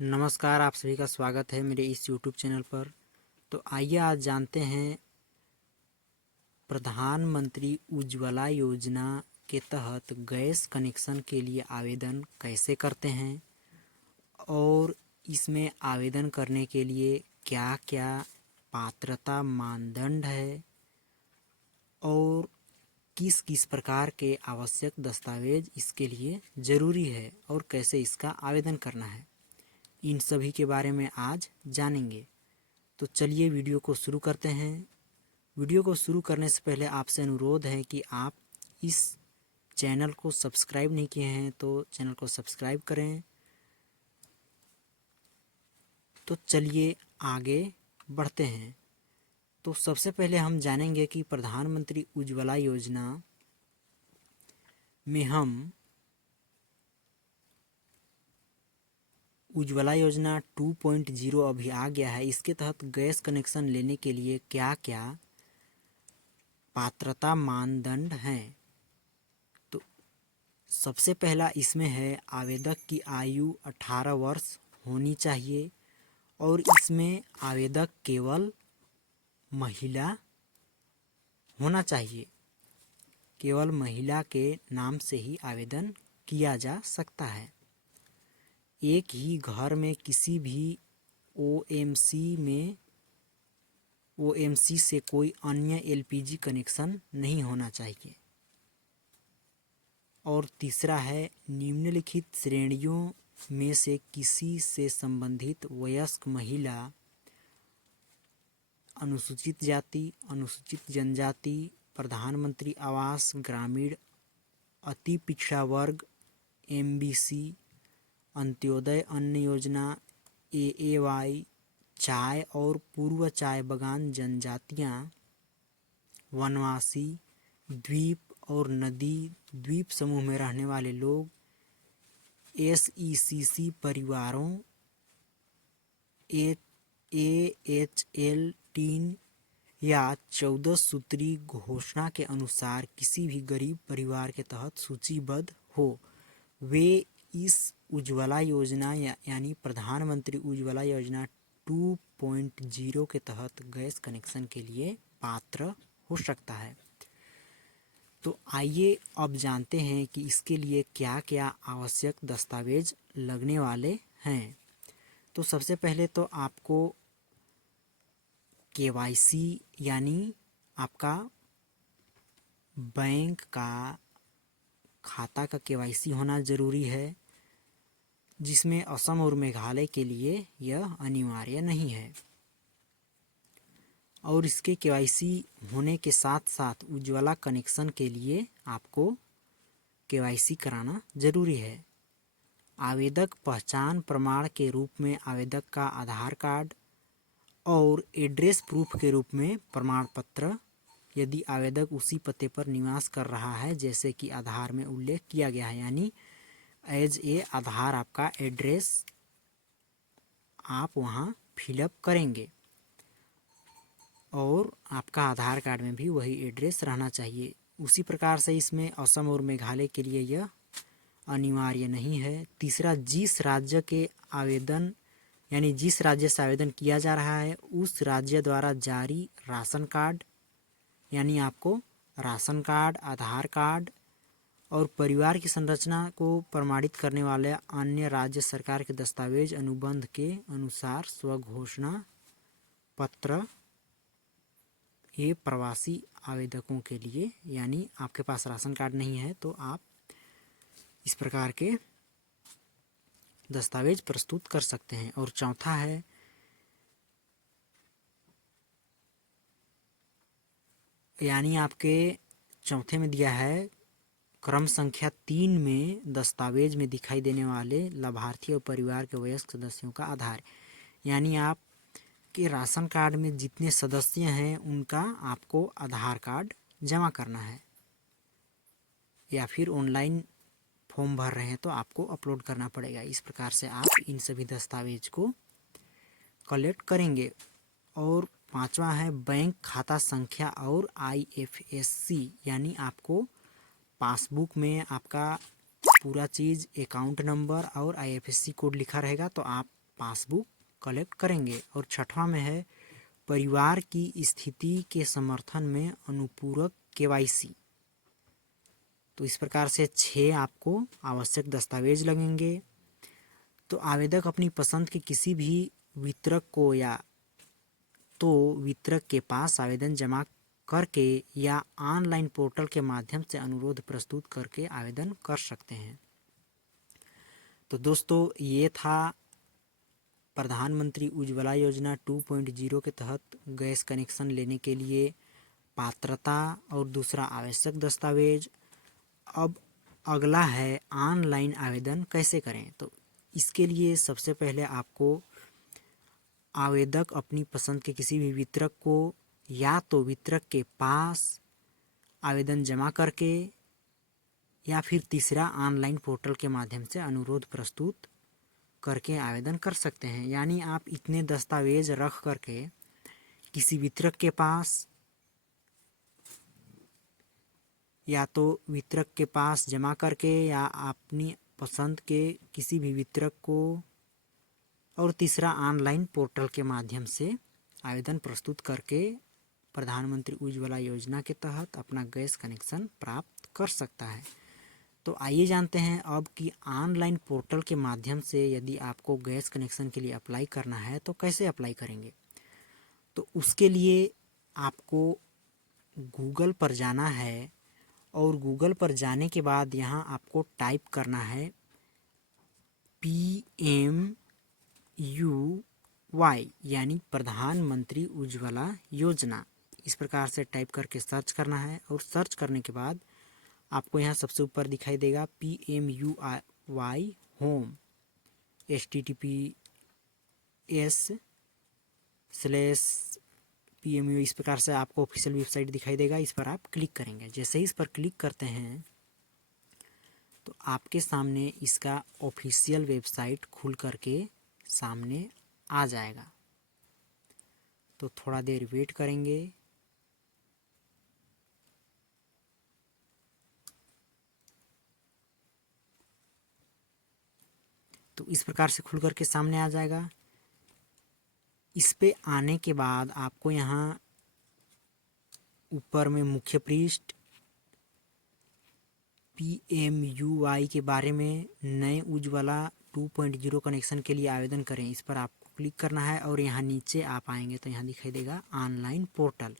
नमस्कार, आप सभी का स्वागत है मेरे इस यूट्यूब चैनल पर। तो आइए आज जानते हैं प्रधानमंत्री उज्ज्वला योजना के तहत गैस कनेक्शन के लिए आवेदन कैसे करते हैं और इसमें आवेदन करने के लिए क्या क्या पात्रता मानदंड है और किस किस प्रकार के आवश्यक दस्तावेज इसके लिए ज़रूरी है और कैसे इसका आवेदन करना है। इन सभी के बारे में आज जानेंगे। तो चलिए वीडियो को शुरू करते हैं। वीडियो को शुरू करने से पहले आपसे अनुरोध है कि आप इस चैनल को सब्सक्राइब नहीं किए हैं तो चैनल को सब्सक्राइब करें। तो चलिए आगे बढ़ते हैं। तो सबसे पहले हम जानेंगे कि प्रधानमंत्री उज्ज्वला योजना में हम उज्ज्वला योजना 2.0 अभी आ गया है। इसके तहत गैस कनेक्शन लेने के लिए क्या क्या पात्रता मानदंड हैं। तो सबसे पहला इसमें है आवेदक की आयु 18 वर्ष होनी चाहिए और इसमें आवेदक केवल महिला होना चाहिए। केवल महिला के नाम से ही आवेदन किया जा सकता है। एक ही घर में किसी भी ओएमसी से कोई अन्य एलपीजी कनेक्शन नहीं होना चाहिए। और तीसरा है निम्नलिखित श्रेणियों में से किसी से संबंधित वयस्क महिला, अनुसूचित जाति, अनुसूचित जनजाति, प्रधानमंत्री आवास ग्रामीण, अति पिछड़ा वर्ग, एमबीसी, अंत्योदय अन्न योजना, एएवाई, चाय और पूर्व चाय बगान जनजातियाँ, वनवासी, द्वीप और नदी द्वीप समूह में रहने वाले लोग, एसईसीसी परिवारों, एएचएल टीन या 14 सूत्री घोषणा के अनुसार किसी भी गरीब परिवार के तहत सूचीबद्ध हो, वे इस उज्ज्वला योजना यानी प्रधानमंत्री उज्ज्वला योजना 2.0 के तहत गैस कनेक्शन के लिए पात्र हो सकता है। तो आइए अब जानते हैं कि इसके लिए क्या क्या आवश्यक दस्तावेज लगने वाले हैं। तो सबसे पहले तो आपको केवाईसी यानी आपका बैंक का खाता का केवाईसी होना ज़रूरी है, जिसमें असम और मेघालय के लिए यह अनिवार्य नहीं है। और इसके केवाईसी होने के साथ साथ उज्ज्वला कनेक्शन के लिए आपको केवाईसी कराना ज़रूरी है। आवेदक पहचान प्रमाण के रूप में आवेदक का आधार कार्ड और एड्रेस प्रूफ के रूप में प्रमाण पत्र, यदि आवेदक उसी पते पर निवास कर रहा है जैसे कि आधार में उल्लेख किया गया है, यानी एज ए आधार आपका एड्रेस आप वहाँ फिलअप करेंगे और आपका आधार कार्ड में भी वही एड्रेस रहना चाहिए। उसी प्रकार से इसमें असम और मेघालय के लिए यह अनिवार्य नहीं है। तीसरा, जिस राज्य के आवेदन यानी जिस राज्य से आवेदन किया जा रहा है उस राज्य द्वारा जारी राशन कार्ड, यानी आपको राशन कार्ड, आधार कार्ड और परिवार की संरचना को प्रमाणित करने वाले अन्य राज्य सरकार के दस्तावेज अनुबंध के अनुसार स्वघोषणा पत्र, ये प्रवासी आवेदकों के लिए, यानी आपके पास राशन कार्ड नहीं है तो आप इस प्रकार के दस्तावेज प्रस्तुत कर सकते हैं। और चौथा है यानी आपके चौथे में दिया है क्रम संख्या 3 में दस्तावेज में दिखाई देने वाले लाभार्थी और परिवार के वयस्क सदस्यों का आधार, यानी आप के राशन कार्ड में जितने सदस्य हैं उनका आपको आधार कार्ड जमा करना है, या फिर ऑनलाइन फॉर्म भर रहे हैं तो आपको अपलोड करना पड़ेगा। इस प्रकार से आप इन सभी दस्तावेज को कलेक्ट करेंगे। और पांचवा है बैंक खाता संख्या और आईएफएससी, यानी आपको पासबुक में आपका पूरा चीज़ अकाउंट नंबर और आईएफएससी कोड लिखा रहेगा, तो आप पासबुक कलेक्ट करेंगे। और छठवां में है परिवार की स्थिति के समर्थन में अनुपूरक केवाईसी। तो इस प्रकार से 6 आपको आवश्यक दस्तावेज लगेंगे। तो आवेदक अपनी पसंद के किसी भी वितरक को या तो वितरक के पास आवेदन जमा करके या ऑनलाइन पोर्टल के माध्यम से अनुरोध प्रस्तुत करके आवेदन कर सकते हैं। तो दोस्तों ये था प्रधानमंत्री उज्ज्वला योजना 2.0 के तहत गैस कनेक्शन लेने के लिए पात्रता और दूसरा आवश्यक दस्तावेज। अब अगला है ऑनलाइन आवेदन कैसे करें। तो इसके लिए सबसे पहले आपको आवेदक अपनी पसंद के किसी भी वितरक को या तो वितरक के पास आवेदन जमा करके या फिर तीसरा ऑनलाइन पोर्टल के माध्यम से अनुरोध प्रस्तुत करके आवेदन कर सकते हैं। यानी आप इतने दस्तावेज रख करके किसी वितरक के पास या तो वितरक के पास जमा करके या अपनी पसंद के किसी भी वितरक को और तीसरा ऑनलाइन पोर्टल के माध्यम से आवेदन प्रस्तुत करके प्रधानमंत्री उज्ज्वला योजना के तहत अपना गैस कनेक्शन प्राप्त कर सकता है। तो आइए जानते हैं अब कि ऑनलाइन पोर्टल के माध्यम से यदि आपको गैस कनेक्शन के लिए अप्लाई करना है तो कैसे अप्लाई करेंगे। तो उसके लिए आपको गूगल पर जाना है और गूगल पर जाने के बाद यहाँ आपको टाइप करना है PMUY यानी प्रधानमंत्री उज्ज्वला योजना। इस प्रकार से टाइप करके सर्च करना है और सर्च करने के बाद आपको यहाँ सबसे ऊपर दिखाई देगा PMUY होम https/PMU। इस प्रकार से आपको ऑफिशियल वेबसाइट दिखाई देगा। इस पर आप क्लिक करेंगे। जैसे ही इस पर क्लिक करते हैं तो आपके सामने इसका ऑफिशियल वेबसाइट खुल करके सामने आ जाएगा। तो थोड़ा देर वेट करेंगे। तो इस प्रकार से खुल करके सामने आ जाएगा। इस पे आने के बाद आपको यहाँ ऊपर में मुख्य पृष्ठ PMUY के बारे में नए उज्ज्वला 2.0 कनेक्शन के लिए आवेदन करें, इस पर आपको क्लिक करना है। और यहाँ नीचे आप आएंगे तो यहाँ दिखाई देगा ऑनलाइन पोर्टल।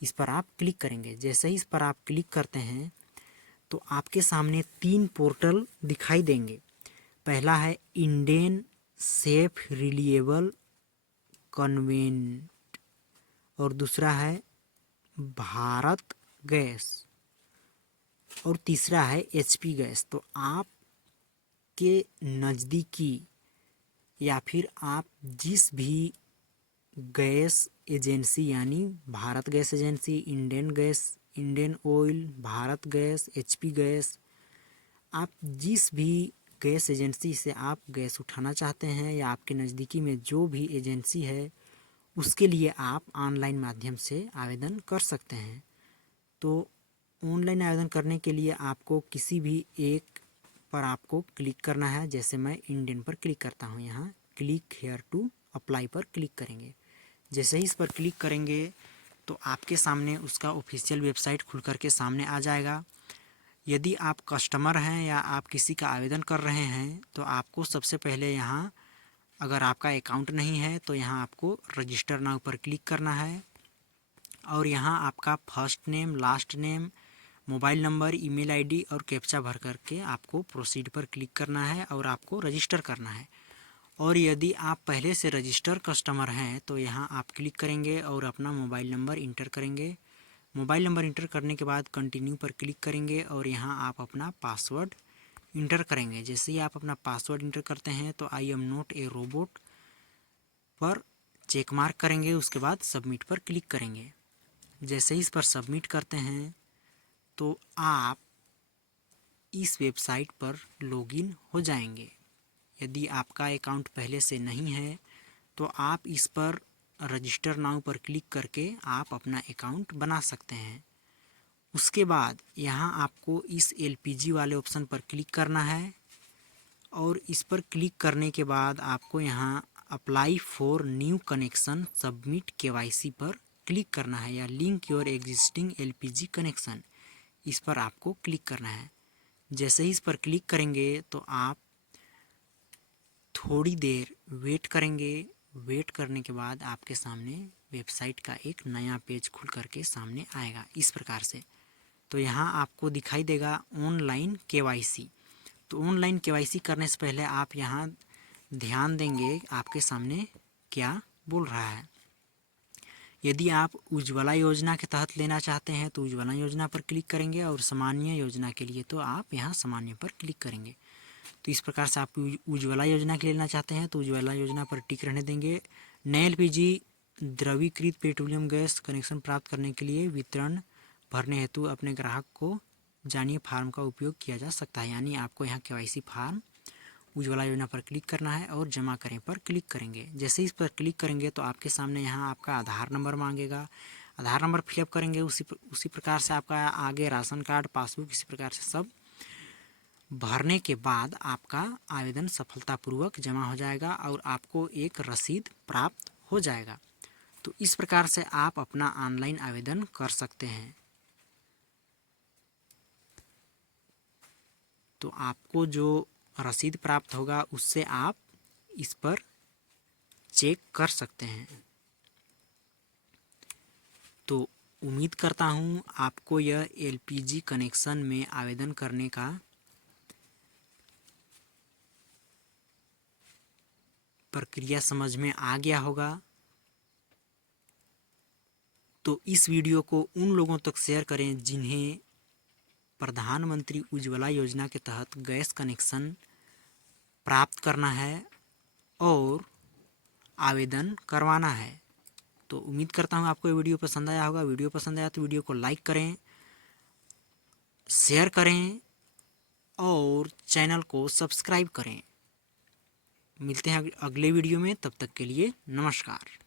इस पर आप क्लिक करेंगे। जैसे ही इस पर आप क्लिक करते हैं तो आपके सामने 3 पोर्टल दिखाई देंगे। पहला है इंडियन सेफ रिलायबल कन्वेंट और दूसरा है भारत गैस और तीसरा है HP गैस। तो आप के नज़दीकी या फिर आप जिस भी गैस एजेंसी यानी Bharat gas agency, Indian gas, Indian oil, Bharat gas, HP gas, आप जिस भी गैस एजेंसी से आप गैस उठाना चाहते हैं या आपके नज़दीकी में जो भी एजेंसी है उसके लिए आप ऑनलाइन माध्यम से आवेदन कर सकते हैं। तो ऑनलाइन आवेदन करने के लिए आपको किसी भी एक पर आपको क्लिक करना है। जैसे मैं इंडियन पर क्लिक करता हूँ, यहाँ क्लिक हेयर टू अप्लाई पर क्लिक करेंगे। जैसे ही इस पर क्लिक करेंगे तो आपके सामने उसका ऑफिशियल वेबसाइट खुल करके सामने आ जाएगा। यदि आप कस्टमर हैं या आप किसी का आवेदन कर रहे हैं तो आपको सबसे पहले यहाँ अगर आपका अकाउंट नहीं है तो यहाँ आपको रजिस्टर नाउ पर क्लिक करना है और यहाँ आपका first name, last name, mobile number, email ID और कैप्चा भर करके आपको प्रोसीड पर क्लिक करना है और आपको रजिस्टर करना है। और यदि आप पहले से रजिस्टर कस्टमर हैं तो यहाँ आप क्लिक करेंगे और अपना मोबाइल नंबर इंटर करेंगे। मोबाइल नंबर इंटर करने के बाद कंटिन्यू पर क्लिक करेंगे और यहाँ आप अपना पासवर्ड इंटर करेंगे। जैसे ही आप अपना पासवर्ड इंटर करते हैं तो I am not a robot पर चेक मार्क करेंगे। उसके बाद सबमिट पर क्लिक करेंगे। जैसे ही इस पर सबमिट करते हैं तो आप इस वेबसाइट पर लॉगिन हो जाएंगे। यदि आपका अकाउंट पहले से नहीं है तो आप इस पर रजिस्टर नाउ पर क्लिक करके आप अपना अकाउंट बना सकते हैं। उसके बाद यहाँ आपको इस LPG वाले ऑप्शन पर क्लिक करना है और इस पर क्लिक करने के बाद आपको यहाँ apply for new connection submit KYC पर क्लिक करना है, या link your existing LPG connection, इस पर आपको क्लिक करना है। जैसे ही इस पर क्लिक करेंगे तो आप थोड़ी देर वेट करेंगे। वेट करने के बाद आपके सामने वेबसाइट का एक नया पेज खुल करके सामने आएगा इस प्रकार से। तो यहाँ आपको दिखाई देगा ऑनलाइन केवाईसी। तो ऑनलाइन केवाईसी करने से पहले आप यहाँ ध्यान देंगे आपके सामने क्या बोल रहा है। यदि आप उज्ज्वला योजना के तहत लेना चाहते हैं तो उज्ज्वला योजना पर क्लिक करेंगे, और सामान्य योजना के लिए तो आप यहाँ सामान्य पर क्लिक करेंगे। तो इस प्रकार से आप उज्ज्वला योजना के लिए लेना चाहते हैं तो उज्ज्वला योजना पर टिक रहने देंगे। नए एलपीजी द्रवीकृत पेट्रोलियम गैस कनेक्शन प्राप्त करने के लिए वितरण भरने हेतु अपने ग्राहक को जानिए फार्म का उपयोग किया जा सकता है, यानी आपको यहाँ केवाईसी फार्म उज्ज्वला योजना पर क्लिक करना है और जमा करें पर क्लिक करेंगे। जैसे इस पर क्लिक करेंगे तो आपके सामने यहाँ आपका आधार नंबर मांगेगा, आधार नंबर फिलअप करेंगे। उसी प्रकार से आपका आगे राशन कार्ड, पासबुक, इसी प्रकार से सब भरने के बाद आपका आवेदन सफलतापूर्वक जमा हो जाएगा और आपको एक रसीद प्राप्त हो जाएगा। तो इस प्रकार से आप अपना ऑनलाइन आवेदन कर सकते हैं। तो आपको जो रसीद प्राप्त होगा उससे आप इस पर चेक कर सकते हैं। तो उम्मीद करता हूँ आपको यह एलपीजी कनेक्शन में आवेदन करने का प्रक्रिया समझ में आ गया होगा। तो इस वीडियो को उन लोगों तक शेयर करें जिन्हें प्रधानमंत्री उज्ज्वला योजना के तहत गैस कनेक्शन प्राप्त करना है और आवेदन करवाना है। तो उम्मीद करता हूँ आपको ये वीडियो पसंद आया होगा। वीडियो पसंद आया तो वीडियो को लाइक करें, शेयर करें और चैनल को सब्सक्राइब करें। मिलते हैं अगले वीडियो में, तब तक के लिए नमस्कार।